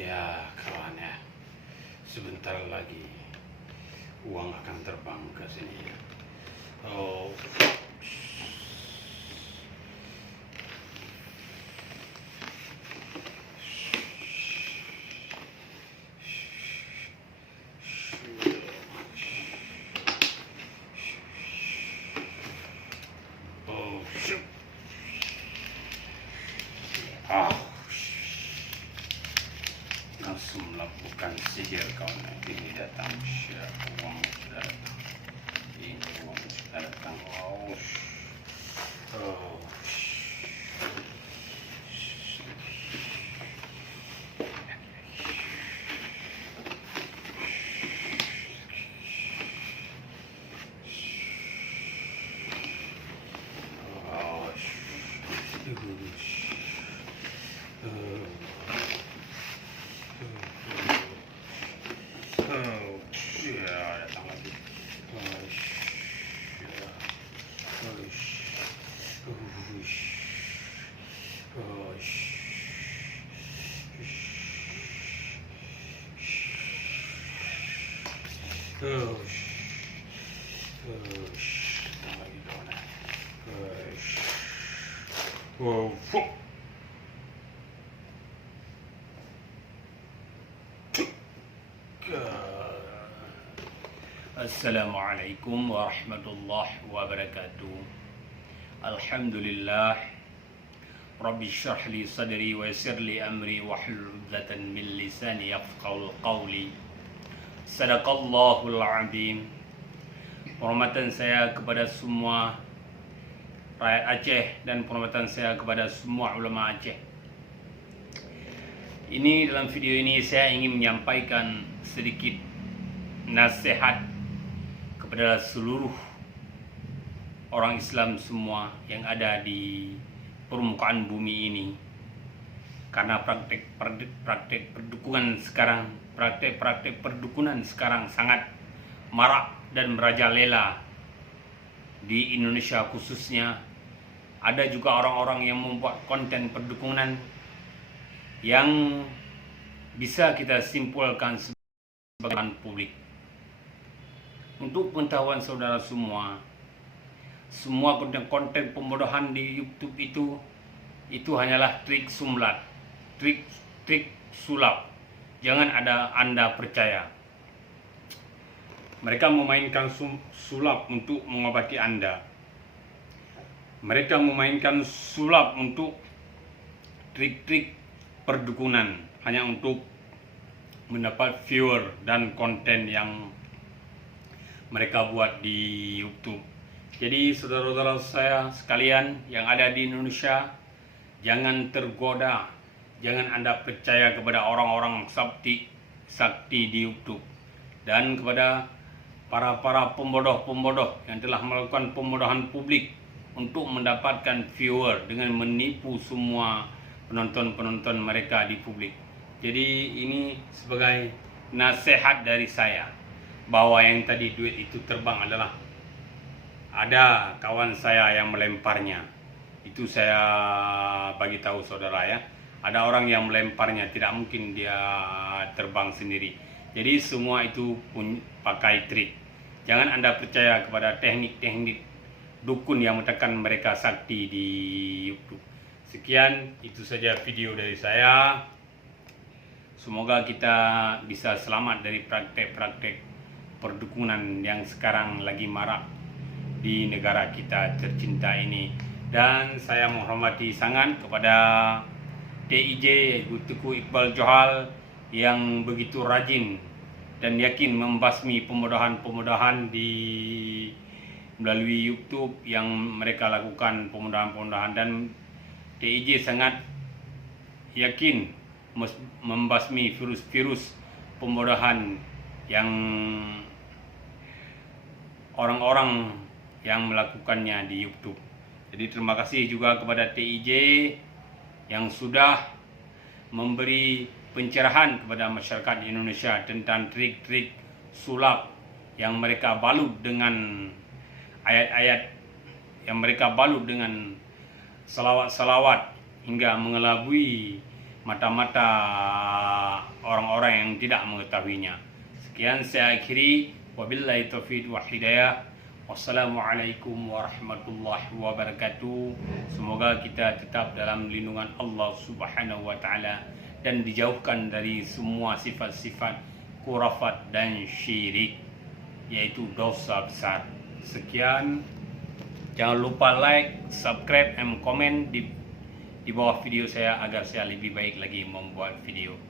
Ya kawan ya, sebentar lagi uang akan terbang ke sini. Oh, shoot. Langsung melakukan sihir kawan. Ini datang, uang sudah datang. Ini uang sudah datang. Oh. Datang lagi. Assalamualaikum warahmatullahi wabarakatuh. Alhamdulillah. Rabbi syrah li sadri wa yassir li amri wahlul 'uqdatam min lisani yafqahul qawli. Sadaqallahul azim. Penghormatan saya kepada semua rakyat Aceh dan penghormatan saya kepada semua ulama Aceh. Ini dalam video ini saya ingin menyampaikan sedikit nasihat kepada seluruh orang Islam semua yang ada di permukaan bumi ini, karena praktek perdukunan sekarang, praktek perdukunan sekarang sangat marak dan merajalela di Indonesia khususnya. Ada juga orang-orang yang membuat konten perdukunan yang bisa kita simpulkan sebagai publik. Untuk pengetahuan saudara semua konten pembodohan di YouTube itu hanyalah trik sumlat, trik sulap. Jangan Anda percaya. Mereka memainkan sulap untuk mengobati Anda. Mereka memainkan sulap untuk trik-trik perdukunan hanya untuk mendapat viewer dan konten yang mereka buat di YouTube. Jadi saudara-saudara saya sekalian yang ada di Indonesia, jangan tergoda, jangan Anda percaya kepada orang-orang sakti di YouTube dan kepada para pembodoh yang telah melakukan pembodohan publik untuk mendapatkan viewer dengan menipu semua penonton mereka di publik. Jadi ini sebagai nasihat dari saya, bahwa yang tadi duit itu terbang adalah ada kawan saya yang melemparnya. Itu saya bagi tahu saudara ya. Ada orang yang melemparnya, tidak mungkin dia terbang sendiri. Jadi semua itu pun pakai trik. Jangan Anda percaya kepada teknik-teknik dukun yang menekan mereka sakti di YouTube. Sekian, itu saja video dari saya. Semoga kita bisa selamat dari praktek-praktek perdukunan yang sekarang lagi marak di negara kita tercinta ini. Dan saya menghormati sangat kepada TIJ Ibu Teguh Iqbal Johal yang begitu rajin dan yakin membasmi pemodahan melalui YouTube yang mereka lakukan pemodahan, dan TIJ sangat yakin membasmi virus pemodahan yang orang-orang yang melakukannya di YouTube. Jadi terima kasih juga kepada TIJ yang sudah memberi pencerahan kepada masyarakat Indonesia tentang trik-trik sulap yang mereka balut dengan ayat-ayat, yang mereka balut dengan salawat-salawat hingga mengelabui mata-mata orang-orang yang tidak mengetahuinya. Sekian saya akhiri. Wabillahi taufiq wa hidayah. Wassalamualaikum warahmatullahi wabarakatuh. Semoga kita tetap dalam lindungan Allah Subhanahu wa taala dan dijauhkan dari semua sifat-sifat khurafat dan syirik, yaitu dosa besar. Sekian. Jangan lupa like, subscribe, and komen di bawah video saya agar saya lebih baik lagi membuat video.